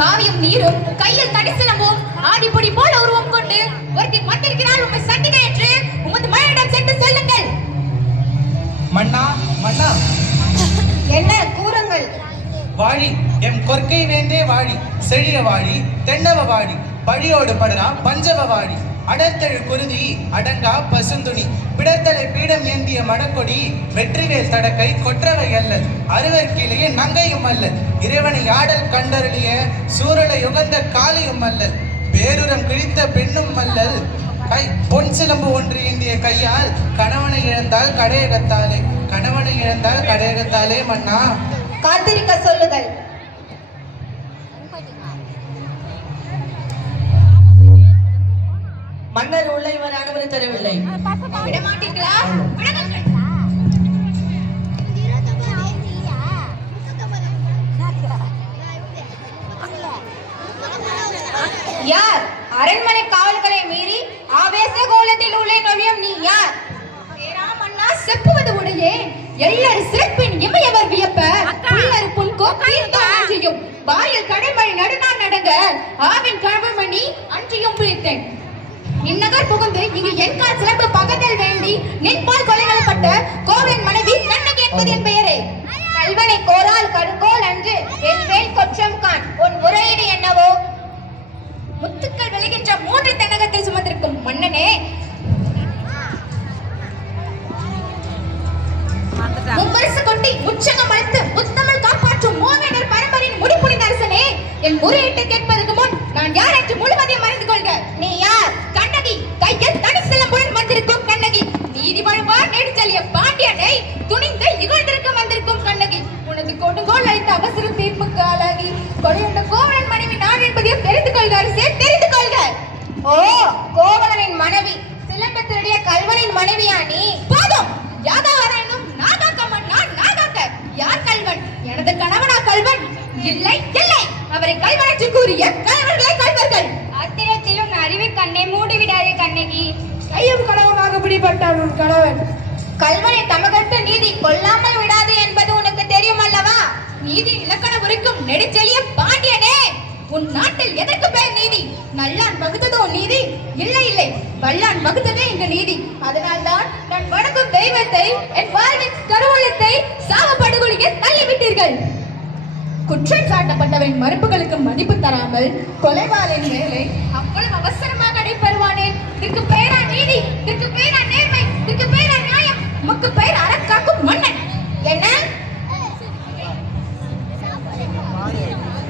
காவியும் நீரும் கையில் தடிசிலமும் ஆடிப்பொடி போல உருவம் கொண்டு ஒருத்தி வந்திருக்கிறாள் உம்மை சந்திக்க என்று உமது மகனிடம் சென்று சொல்லுங்கள். மன்னா மன்னா, என்ன கூறுங்கள். வாழி எம் கொற்கை வேந்தே வாழி, செழிய வாழி, தென்னவ வாழி, பழியோடு படுறா பஞ்சவ வாழி, அடர்த்தழு குருதி அடங்கா பசுந்துணி, பிடத்தலை பீடம் ஏந்திய மடக்கொடி, வெற்றிவேல் தடக்கை கொற்றவை அல்லல், அருவர்க்கிலேயே நங்கையும் அல்லல், இறைவனை ஆடல் கண்டருளிய சூரலை யுகந்த காளியும் அல்லல், பேருரம் கிழித்த பெண்ணும் அல்லல், கை பொன் சிலம்பு ஒன்று ஏந்திய கையால் கணவனை இழந்தால் கடையகத்தாலே, கணவனை இழந்தால் கடையகத்தாலே. மன்னா காத்திருக்க சொல்லுங்கள். மன்னர் உள்ள இவர் அனுமதி தரவில்லை. விடமாட்டீர்களா? யார்? அரண்மனை காவல்களை மீறி ஆவேச கோலத்தில் உள்ளே நுழையும் நீ யார்? மன்னா செப்புவது உடையே எல்லாரும் சிறப்பின் இமையவர் வியப்ப புல்லர் புன்கோ செய்யும் வாயில் கடைமழை நடுநாள் நடங்க ஆவின் கழவமணி அன்றியும் பிடித்தேன். இந்நகர் புகுந்து இங்கு என் கால் சிறப்பு பகதல் வேண்டி நின்பால் கொலைகளப்பட்ட கோவலன் மனைவி கண்ணகி என்பது என் பெயரே. கல்வனை கோரால் கடுங்கோல் அன்று என் வேல் கொற்றம் கான் உன் முறையீடு என்னவோ? முத்துக்கள் விளைகின்ற 3 தென்னகத்தை சுமந்திருக்கும் மன்னனே, மும்பரசு கொண்டி உச்சகம் அழைத்து முத்தமிழ் காப்பாற்றும் மூவேந்தர் பரம்பரையின் முடிப்புனித அரசனே, என் முறையீட்டை கேட்பதற்கு முன் நான் யார் என்று முழுவதையும் அறிந்து கொள்க. நீ யார்? கண்ணகி, கையில் தனிசிலம்புடன் வந்திருக்கும் கண்ணகி, நீதி வழுவார் நெடுஞ்செழிய பாண்டியனை துணிந்து இகழ்ந்திருக்க வந்திருக்கும் கண்ணகி, உனது கொடுங்கோல் அளித்த அவசர தீர்ப்புக்கு ஆளாகி கொடையுண்ட கோவலன் மனைவி நான் என்பதையும் தெரிந்து கொள்க அரசே, தெரிந்து கொள்க. ஓ, கோவலனின் மனைவி, சிலம்பத்தினுடைய கல்வனின் மனைவியா நீ? போதும், யாதாவராயினும் நாகாக்க மன்னா நாகாக்க. யார் கல்வன்? எனது கணவனா கல்வன்? இல்லை இல்லை, அவரை கல்வனற்று கூறிய கணவர்களே கல்வர்கள். அத்திரத்திலும் அறிவை கண்ணை மூடிவிடாதே கண்ணகி. கையும் கணவனாக பிடிபட்டான் உன் கணவன். கல்வனை தமகத்து நீதி கொல்லாமல் விடாது என்பது உனக்கு தெரியும் அல்லவா? நீதி இலக்கண உரைக்கும் நெடுஞ்செழிய பாண்டியனே, உன் நாட்டில் எதற்கு பேர் நீதி? நல்லான் வகுத்ததோ நீதி? இல்லை இல்லை, வல்லான் வகுத்ததே இங்கு நீதி. அதனால்தான் நான் வணங்கும் தெய்வத்தை, என் வாழ்வின் கருவூலத்தை சாவப்படுகொலிக்க தள்ளிவிட்டீர்கள். குற்றம் சாட்டப்பட்டவரின் மறுப்புகளுக்கு மதிப்பு தராமல் கொலைவாளின் வேலை அவ்வளவு அவசரமாக நடைபெறுவானேன்? இதுக்கு பேரா நீதி? இதுக்கு பேரா நேர்மை? இதுக்கு பேரா நியாயம்? உமக்கு பெயர் அறக்காக்கும் மன்னன். என்ன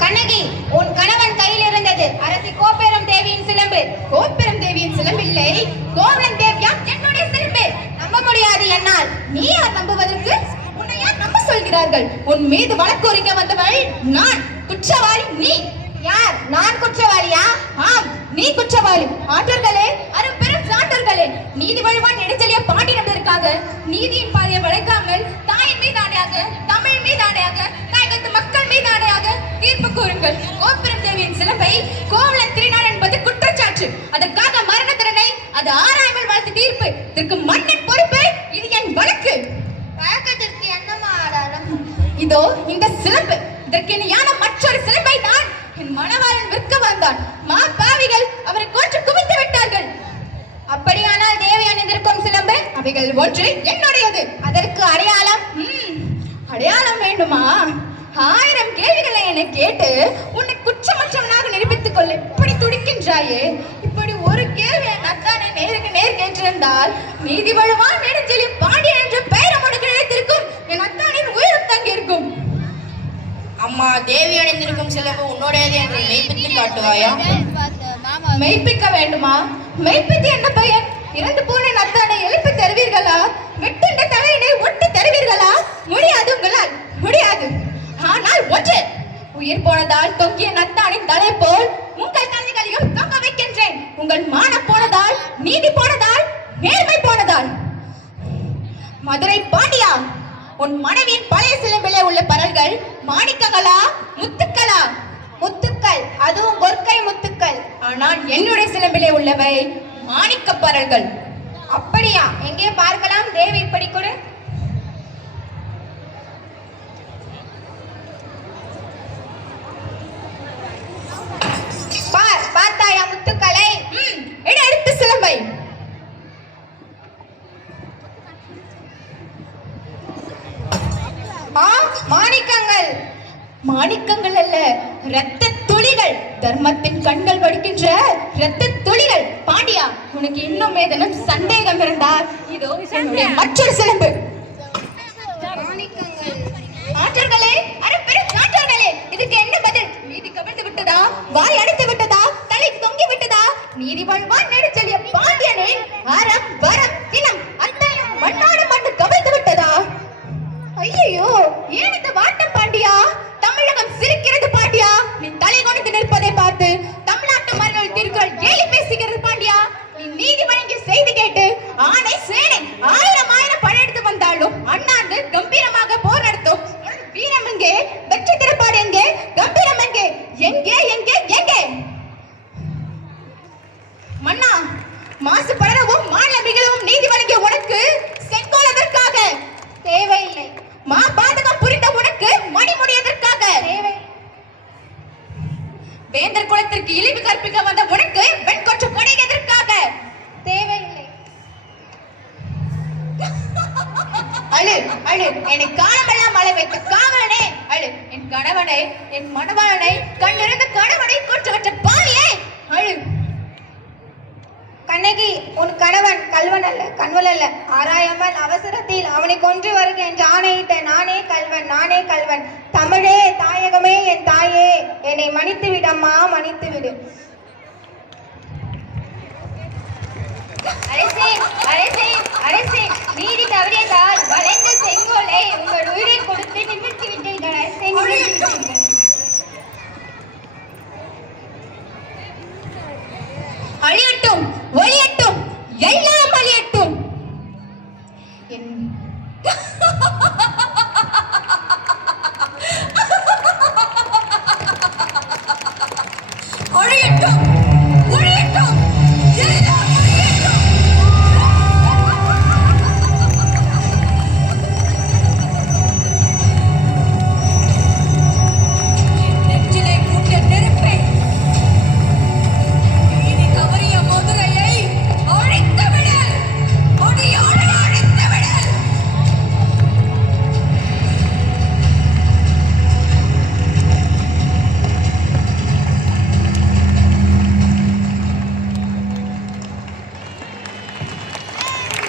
கண்ணகி, உன் கணவன் கையில் இருந்தது அரசி கோப்பெரும் தேவியின் சிலம்பு. கோப்பெரும் தேவியின் சிலம்பில்லை, கோவலன் தேவியாம் என்னுடைய சிலம்பு. நம்ப முடியாது என்னால். நீ யார் நம்புவதற்கு? உன்னை யார் நம்ப சொல்கிறார்கள்? உன் மீது வழக்குரைக்க வந்தவள் நான், குற்றவாளி நீ. யார்? நான் குற்றவாளியா? ஆம், நீ குற்றவாளி. ஆற்றர்களே, அரும் பெரும் சான்றர்களே, நீதி வழுவான் நெடுஞ்செழிய பாண்டியனதற்காக நீதியின் பாதையை வளைக்காமல் தாயின் மீது ஆணையாக, தமிழ் மீது ஆணையாக, தாயகத்து மக்கள் மீது ஆணையாக தீர்ப்பு கூறுங்கள். கோப்பெரும் தேவியின் சிலம்பை கோவலன் திருநாள் என்பது குற்றச்சாட்டு. அதற்காக மரண தண்டனை, அது ஆராய்மல் வழக்கு தீர்ப்பு. இதற்கு மன்னன் பொறுப்பு. இது என் வழக்கு. வழக்கத்திற்கு என்னமா ஆதாரம்? இதோ இந்த சிலம்பு. இதற்கு இணையான மற்றொரு சிலம்பை தான் என் மணவாளன் விற்க வந்தான். மா பாவிகள் அவரை கொன்று குவித்து விட்டார்கள். அப்படியானால் தேவி அணிந்திருக்கும் சிலம்பு அவைகள் ஒன்று என்னுடையது. அதற்கு அடையாளம்? அடையாளம் வேண்டுமா? 1000 கேள்விகளை என்னை கேட்டு உன்னை குற்றமற்றவனாக நிரூபித்துக் கொள்ள இப்படி துடிக்கின்றாயே. இப்படி ஒரு கேள்வி என் அத்தானை நேருக்கு நேர் கேட்டிருந்தால் நீதி வழுவான் நெடுஞ்செழிய பாண்டியன் என்ற பெயர் உனக்கு நினைத்திருக்கும். என் அத்தானின் உயிரும் தங்கியிருக்கும். அம்மா, தேவி அணிந்திருக்கும் சிலம்பு உன்னுடையது என்று மெய்ப்பித்து காட்டுவாயா? மெய்ப்பிக்க வேண்டுமா? மெய்ப்பித்து என்ன பயன்? இறந்து போன அத்தானை எழுப்பி தருவீர்களா? வெட்டுண்ட தலையினை ஒட்டி தருவீர்களா? முடியாது, உங்களால் முடியாது. ஆனால் ஒன்று, உயிர் போனதால் தொங்கிய நத்தானின் தலை போல் உங்கள் தலைகளையும் தொங்க வைக்கின்றேன். உங்கள் மானம் போனதால், நீதி போனதால், நேர்மை போனதால். மதுரை பாண்டியா, உன் மனைவியின் பழைய சிலம்பிலே உள்ள பரல்கள் மாணிக்கங்களா முத்துக்களா? முத்துக்கள், அதுவும் கொற்கை முத்துக்கள். ஆனால் என்னுடைய சிலம்பிலே உள்ளவை மாணிக்க பரல்கள். அப்படியா? எங்கே பார்க்கலாம். தேவி இப்படி கொடு. மாணிக்கங்கள். மாணிக்கங்கள் அல்ல, இரத்த துளிகள். தர்மத்தின் கண்கள் வடிக்கின்ற இரத்த துளிகள். பாண்டியா, உனக்கு இன்னும் ஏதேனும் சந்தேகம் இருந்தால் இதோ என்னுடைய மற்றொரு சிலம்பு. ஆற்றர்களே, அரைப்பெரும் ஆற்றர்களே, இதுக்கு என்ன பதில்? நீதி கவிழ்ந்து விட்டதா? வாய் அடைத்து விட்டதா? தலை தொங்கி விட்டதா? நீதி வாழ்வான் நெடுச்செழிய பாண்டியனே, அறம் வரம் இனம் அத்தனையும் மண்ணாடு மண்ணு கவிழ்ந்து விட்டதா? ஐயோ, ஏன் இந்த வாட்டம் பாண்டியா? தமிழகம் சிரிக்கிறது பாண்டியா. நீ தலை குனிந்து நிற்பதை பார்த்து தமிழ்நாட்டு மன்னர்கள் திருக்குறள் கேலி பேசுகிறது பாண்டியா. நீ நீதி வழங்கிய செய்தி கேட்டு ஆணை சேனை ஆயிரம் படையெடுத்து வந்தாலும் அண்ணாந்து கம்பீரமாக போர் நடத்தும். வீரம் எங்கே? வெற்றி திறப்பாடு எங்கே? கம்பீரம் எங்கே? எங்கே எங்கே எங்கே? மன்னா, மாசு படரவும் மாநில மிகவும் நீதி வழங்கிய உனக்கு செங்கோல் எதற்காக? தேவையில்லை. மா பாதகம் புரிந்த உனக்கு மணிமுடி எதற்காக? தேவை. வேந்தர் குலத்திற்கு இழிவு கற்பிக்க வந்த உனக்கு வெண்கொற்ற கொடை எதற்காக? தேவையில்லை. அழு அழு, என்னை காலமெல்லாம் மழை வைத்த காவலனே அழு. என் கணவனை, என் மணவாளனை, கண்ணிருந்த கணவனை கொற்றுவற்ற பாவியே அழு. கண்ணகி, உன் கணவன் கல்வன் அல்ல, கண்வல் அல்ல. ஆராயாமல் அவசரத்தில் அவனை கொன்று வருக என்று ஆணையிட்ட நானே கல்வன், நானே கல்வன். தமிழே, தாயகமே, என் தாயே, என்னை மன்னித்து விடம்மா, மன்னித்து விடு. அரசே அரசே அரசே, நீதி தவறியதால் வளைந்த செங்கோலை உங்கள்